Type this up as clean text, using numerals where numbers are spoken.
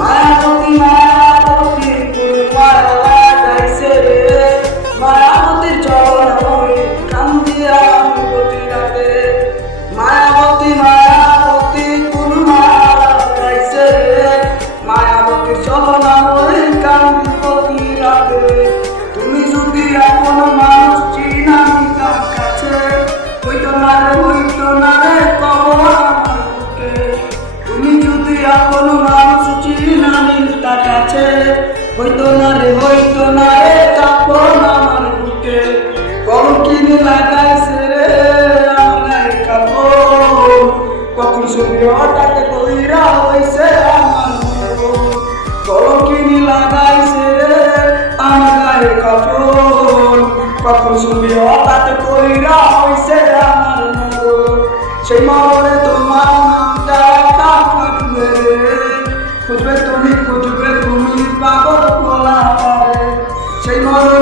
মায়াবতী মায়াবতী কোন মায়া লাগাইছে রে, মায়াবতীর চরণে কান্দিয়া আমি প্রতি রাতে। মায়াবতী মায়াবতী কোন মায়া লাগাইছে রে, মায়াবতীর চরণে কান্দি প্রতি রাতে। তুমি যদি আপন মানুষ চিনা নিতাম কাছে, হইতো না রে কবর আমার বুকে। তুমি যদি আপন মানুষ চিনা নিতা কাছে, হইতো না রে কাপড় আমার বুকে। কলঙ্কিনী লাগাইছে রে আমার গায়ে কাপড়, কখন ছবি হঠাৎ কইরা হইছে আমার মরণ। কলঙ্কিনী লাগাইছে রে আমার গায়ে কাপড়, কখন ছবি হঠাৎ কইরা হইছে আমার মরণ। সেই মরণে তোমার নামটা থাকবে রে, খুঁজবে তুমি পাগল বলা পারে। সেই মরণে